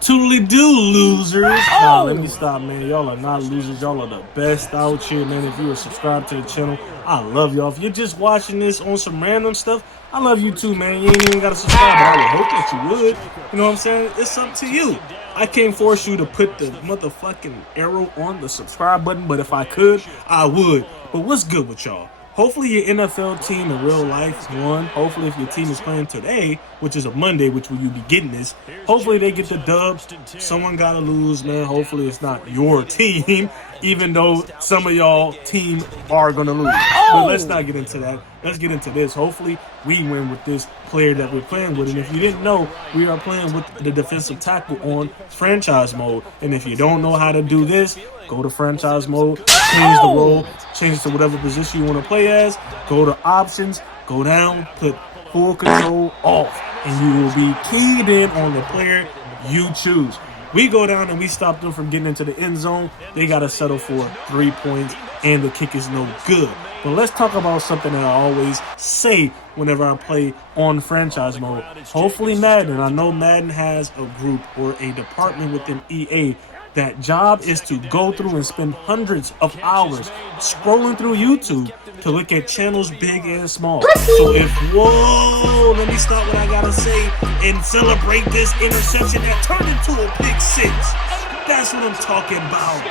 Totally do, losers. Nah, let me stop, man. Y'all are not losers. Y'all are the best out here, man. If you are subscribed to the channel, I love y'all. If you're just watching this on some random stuff, I love you too, man. You ain't even got to subscribe, but I would hope that you would. You know what I'm saying? It's up to you. I can't force you to put the motherfucking arrow on the subscribe button, but if I could, I would. But what's good with y'all? Hopefully your NFL team in real life won. Hopefully if your team is playing today, which is a Monday, which will you be getting this, hopefully they get the dub. Someone got to lose, man. Hopefully it's not your team, even though some of y'all team are going to lose. But let's not get into that. Let's get into this. Hopefully we win with this player that we're playing with. And if you didn't know, we are playing with the defensive tackle on franchise mode. And if you don't know how to do this, go to franchise mode, change the role, change it to whatever position you want to play as, go to options, go down, put full control off, and you will be keyed in on the player you choose. We go down and we stop them from getting into the end zone. They got to settle for 3 points, and the kick is no good. But let's talk about something that I always say whenever I play on franchise mode. Hopefully Madden, I know Madden has a group or a department within EA that job is to go through and spend hundreds of hours scrolling through YouTube to look at channels big and small. So whoa, let me stop what I gotta say and celebrate this interception that turned into a pick six. That's what I'm talking about.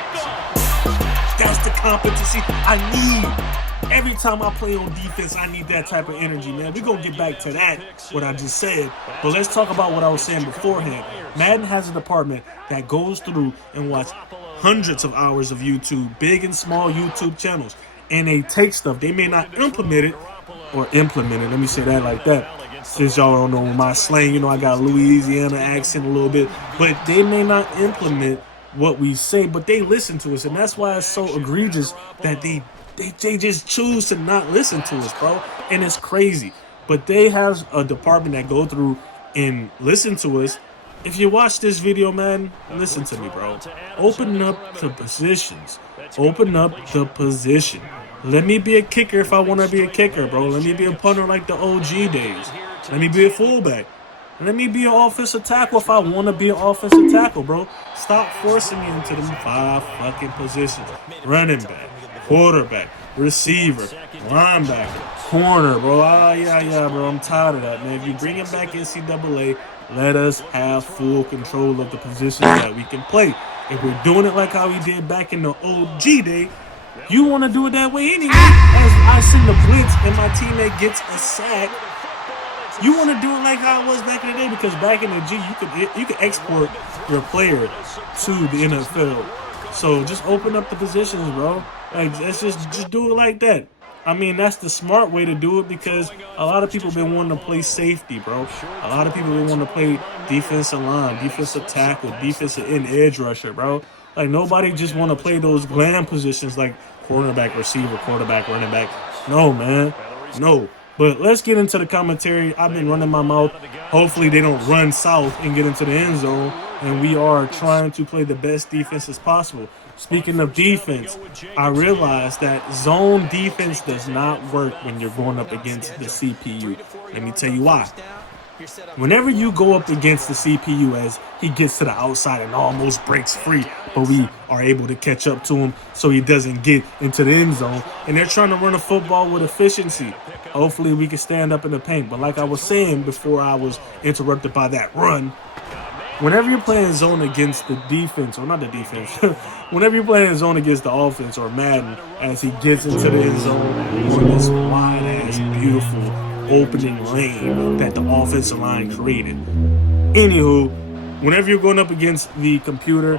That's the competency I need. Every time I play on defense, I need that type of energy, man. We're going to get back to that, what I just said. But let's talk about what I was saying beforehand. Madden has a department that goes through and watch hundreds of hours of YouTube, big and small YouTube channels. And they take stuff. They may not implement it. Let me say that like that. Since y'all don't know my slang, you know, I got a Louisiana accent a little bit. But they may not implement what we say, but they listen to us. And that's why it's so egregious that they just choose to not listen to us, bro. And it's crazy. But they have a department that go through and listen to us. If you watch this video, man, listen to me, bro. Open up the positions. Open up the position. Let me be a kicker if I want to be a kicker, bro. Let me be a punter like the OG days. Let me be a fullback. Let me be an offensive tackle if I want to be an offensive tackle, bro. Stop forcing me into them 5 fucking positions. Running back, quarterback, receiver, linebacker, corner, bro. Yeah, bro. I'm tired of that, man. If you bring it back NCAA, let us have full control of the positions that we can play. If we're doing it like how we did back in the OG day, you want to do it that way anyway. As I send the blitz and my teammate gets a sack, you want to do it like how it was back in the day, because back in the G, you could export your player to the NFL. So just open up the positions, bro. Like, let's just do it like that. I mean, that's the smart way to do it, because a lot of people been wanting to play safety, bro. A lot of people been wanting to play defensive line, defensive tackle, defensive end, edge rusher, bro. Like, nobody just want to play those glam positions like cornerback, receiver, quarterback, running back. No, man. No. But let's get into the commentary. I've been running my mouth. Hopefully they don't run south and get into the end zone. And we are trying to play the best defense as possible. Speaking of defense, I realized that zone defense does not work when you're going up against the CPU. Let me tell you why. Whenever you go up against the CPU as he gets to the outside and almost breaks free, but we are able to catch up to him so he doesn't get into the end zone, and they're trying to run a football with efficiency. Hopefully we can stand up in the paint. But like I was saying before I was interrupted by that run, whenever you're playing zone against the defense, or not the defense, whenever you're playing zone against the offense or Madden, as he gets into the end zone on this wide-ass, beautiful opening lane that the offensive line created. Anywho, whenever you're going up against the computer,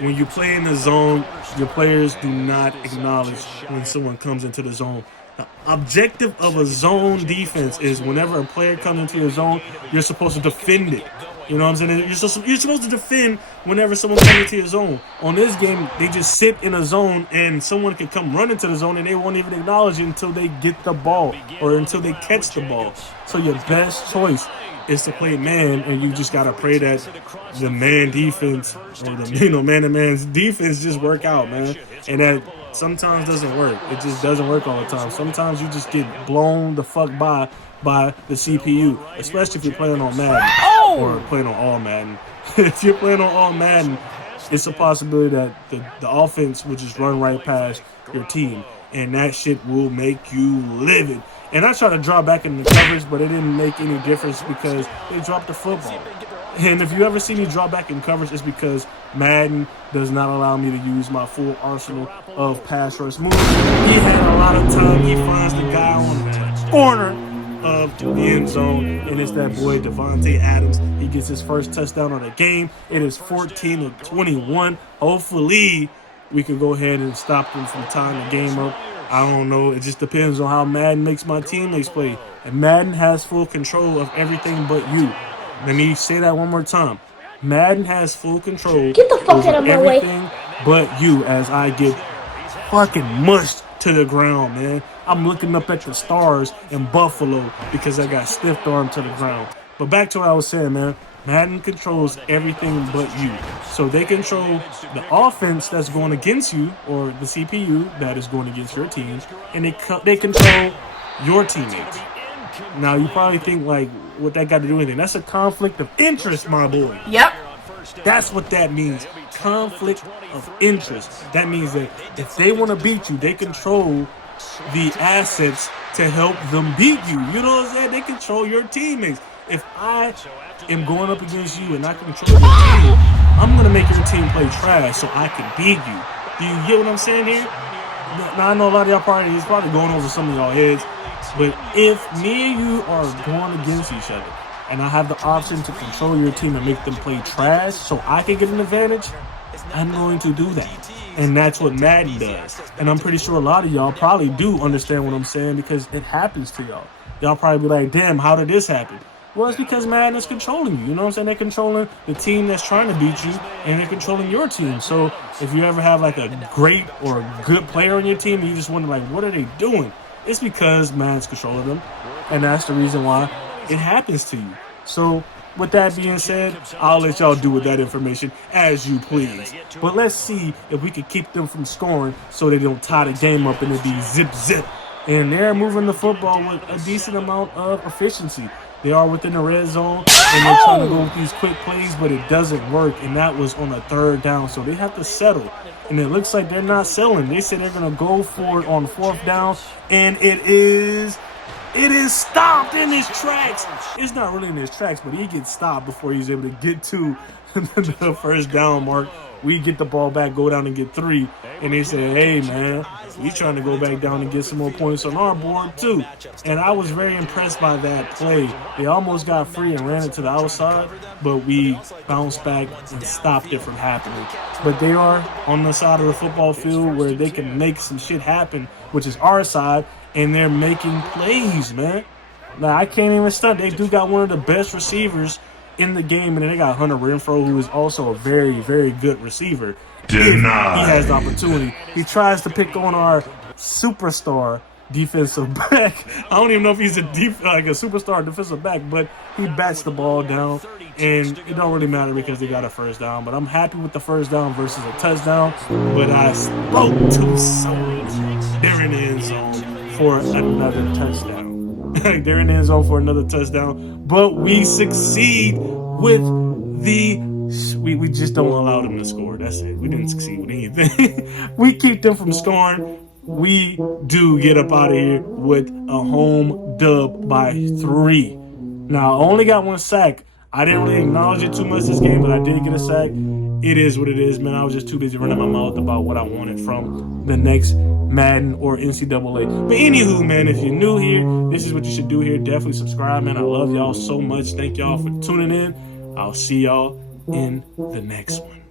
when you play in the zone, your players do not acknowledge when someone comes into the zone. The objective of a zone defense is whenever a player comes into your zone, you're supposed to defend it. You know what I'm saying? You're supposed to defend whenever someone comes into your zone. On this game, they just sit in a zone and someone can come run into the zone and they won't even acknowledge it until they get the ball or until they catch the ball. So your best choice is to play man, and you just gotta pray that the man defense or the man-to-man's defense just work out, man. And that sometimes doesn't work. It just doesn't work all the time. Sometimes you just get blown the fuck by the CPU, especially if you're playing on Madden or playing on all Madden. if you're playing on all Madden, it's a possibility that the offense will just run right past your team, and that shit will make you livid. And I tried to draw back in the coverage, but it didn't make any difference because they dropped the football. And if you ever see me draw back in coverage, it's because Madden does not allow me to use my full arsenal of pass rush moves. He had a lot of time. He finds the guy on the corner of the end zone, and it's that boy Devontae Adams. He gets his first touchdown of the game. It is 14-21. Hopefully, we can go ahead and stop them from tying the game up. I don't know. It just depends on how Madden makes my teammates play. And Madden has full control of everything but you. Let me say that one more time. Madden has full control Get the fuck out of my way. everything but you as I get fucking mushed to the ground, man. I'm looking up at the stars in Buffalo because I got stiff armed to the ground. But back to what I was saying, man. Madden controls everything but you. So they control the offense that's going against you, or the CPU that is going against your team, and they control your teammates. Now, you probably think, like, what that got to do with anything. That's a conflict of interest, my boy. Yep. That's what that means. Conflict of interest. That means that if they want to beat you, they control the assets to help them beat you. You know what I'm saying? They control your teammates. If I am going up against you and I control your team, I'm going to make your team play trash so I can beat you. Do you get what I'm saying here? Now, I know a lot of y'all probably going over some of y'all heads. But if me and you are going against each other and I have the option to control your team and make them play trash so I can get an advantage, I'm going to do that. And that's what Madden does. And I'm pretty sure a lot of y'all probably do understand what I'm saying because it happens to y'all. Y'all probably be like, damn, how did this happen? Well, it's because Madden is controlling you. You know what I'm saying? They're controlling the team that's trying to beat you, and they're controlling your team. So if you ever have like a great or a good player on your team and you just wonder, like, what are they doing? It's because Madden's controlling them, and that's the reason why it happens to you. So, with that being said, I'll let y'all do with that information as you please. But let's see if we can keep them from scoring so they don't tie the game up and it be zip-zip. And they're moving the football with a decent amount of efficiency. They are within the red zone, and they're trying to go with these quick plays, but it doesn't work, and that was on a third down, so they have to settle. And it looks like they're not selling. They said they're going to go for it on fourth down, and it is stopped in his tracks. It's not really in his tracks, but he gets stopped before he's able to get to the first down mark. We get the ball back, go down and get 3. And they said, hey, man, we trying to go back down and get some more points on our board, too. And I was very impressed by that play. They almost got free and ran it to the outside, but we bounced back and stopped it from happening. But they are on the side of the football field where they can make some shit happen, which is our side, and they're making plays, man. Now, I can't even stunt. They do got one of the best receivers in the game, and then they got Hunter Renfrow, who is also a very, very good receiver. Denied. He has the opportunity. He tries to pick on our superstar defensive back. I don't even know if he's a superstar defensive back, but he bats the ball down, and it don't really matter because they got a first down. But I'm happy with the first down versus a touchdown. But I spoke too soon. They're in the end zone for another touchdown. They're in the end zone for another touchdown, but we succeed with we just don't allow them to score. That's it. We didn't succeed with anything. We keep them from scoring. We do get up out of here with a home dub by 3. Now, I only got 1 sack. I didn't really acknowledge it too much this game, but I did get a sack. It is what it is, man. I was just too busy running my mouth about what I wanted from the next Madden or NCAA. But anywho, man, if you're new here, this is what you should do here. Definitely subscribe, man. I love y'all so much. Thank y'all for tuning in. I'll see y'all in the next one.